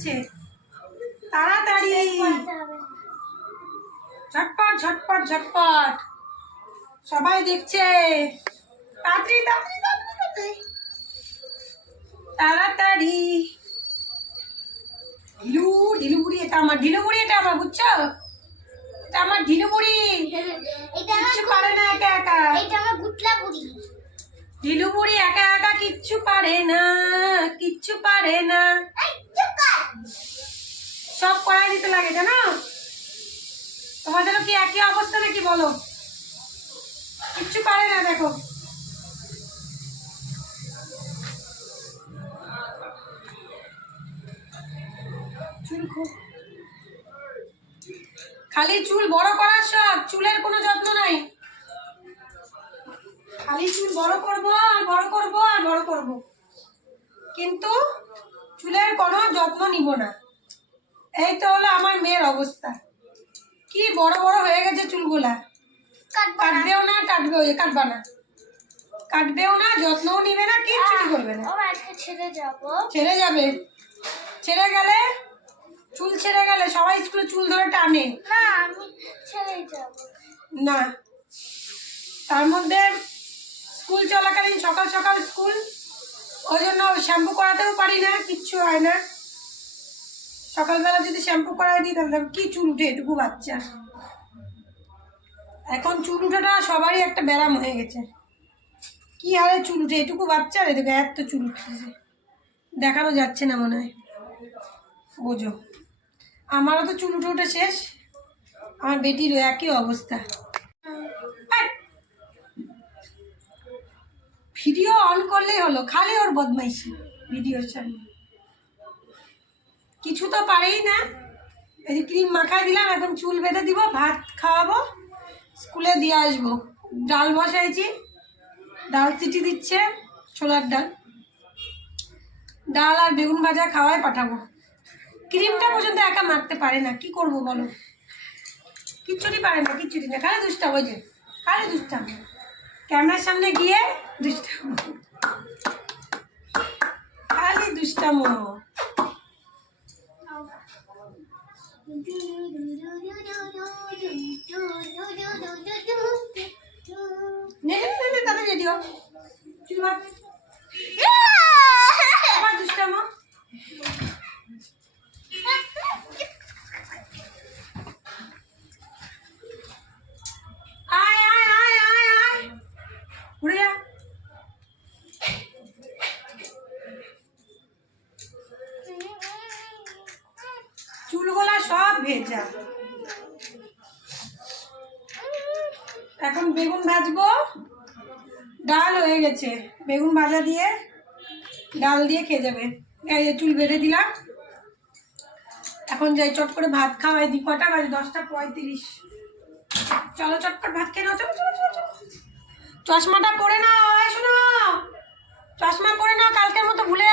যাচ্ছে, তাড়াতাড়ি ঝটপট ঝটপট ঝটপট, সবাই দেখছে, তাড়াতাড়ি তাড়াতাড়ি তাড়াতাড়ি তাড়াতাড়ি। ঢিলু ঢিলু বুড়ি, এটা আমার ঢিলু বুড়ি, এটা আমার, বুঝছো? এটা আমার ঢিলু বুড়ি, কিচ্ছু পারে না একা একা। এটা আমার গুটলা বুড়ি। ঢিলু বুড়ি একা একা কিচ্ছু পারে না, কিচ্ছু পারে না, সব করাই দিতে লাগে, জানো? তোমাদেরও কি একই অবস্থা নাকি বলো? কিচ্ছু পারে না, দেখো। চুল খুব, খালি চুল বড় করার শখ, চুলের কোনো যত্ন নাই। খালি চুল বড় করবো আর বড় করবো আর বড় করবো, কিন্তু চুলের কোনো যত্ন নিব না। এই তো হলো আমার মেয়ের অবস্থা। কি বড় বড় হয়ে গেছে চুলগুলা, কাটবেও না, কাটবেও কাটবা না, কাটবেও না, যত্নও নিবে না, কিচ্ছু করবে না। ছেড়ে যাবে, ছেড়ে গেলে, চুল ছেড়ে গেলে সবাই স্কুলে চুল ধরে টানে। না, আমি ছেড়ে যাব না, তার মধ্যে স্কুল চলাকালীন সকাল সকাল স্কুল, ওই জন্য শ্যাম্পু করাতেও পারি না, কিচ্ছু হয় না। সকালবেলা যদি শ্যাম্পু করাই দিই তাহলে কি চুল উঠে, এটুকু বাচ্চা। এখন চুল উঠাটা সবারই একটা ব্যারাম হয়ে গেছে। কি হারে চুল উঠে, এটুকু বাচ্চা, এদিকে এত চুল উঠেছে, দেখানো যাচ্ছে না মনে হয়, বোঝো। আমারও তো চুল উঠে উঠে শেষ, আমার বেটিরও একই অবস্থা। ভিডিও অন করলেই হলো, খালি ওর বদমাইশি ভিডিওর সামনে, কিছু তো পারেই না। এই যে ক্রিম মাখাই দিলাম, এখন চুল বেঁধে দিব, ভাত খাওয়াবো, স্কুলে দিয়ে আসবো। ডাল বসাইছি, ডাল সিটি দিচ্ছে, ছোলার ডাল, ডাল আর বেগুন ভাজা খাওয়াই পাঠাবো। ক্রিমটা পর্যন্ত একা মাখতে পারে না, কি করব বলো? কিচ্ছুটি পারে না, কিচ্ছুটি না, খালি দুষ্টাম, ওই যে খালি দুষ্টাম, ক্যামেরার সামনে গিয়ে দুষ্টাম, খালি দুষ্টাম। তাদের রেডিও আবার দুষ্টাম। আয় আয় আয় আয় আয়, উড়ে যা। চুলগুলা সব ভেজা। এখন বেগুন ভাজবো, ডাল হয়ে গেছে, বেগুন ভাজা দিয়ে ডাল দিয়ে খেয়ে যাবে। এই যে চুল বেঁধে দিলাম, এখন যাই চট করে ভাত খাওয়াই দিই। কটা বাজে? 10:35। চলো চটপট ভাত খেয়ে নাও, চলো চলো চলো চলো। চশমাটা পরে নাও, শোনো, চশমা পরে নাও, কালকের মতো ভুলে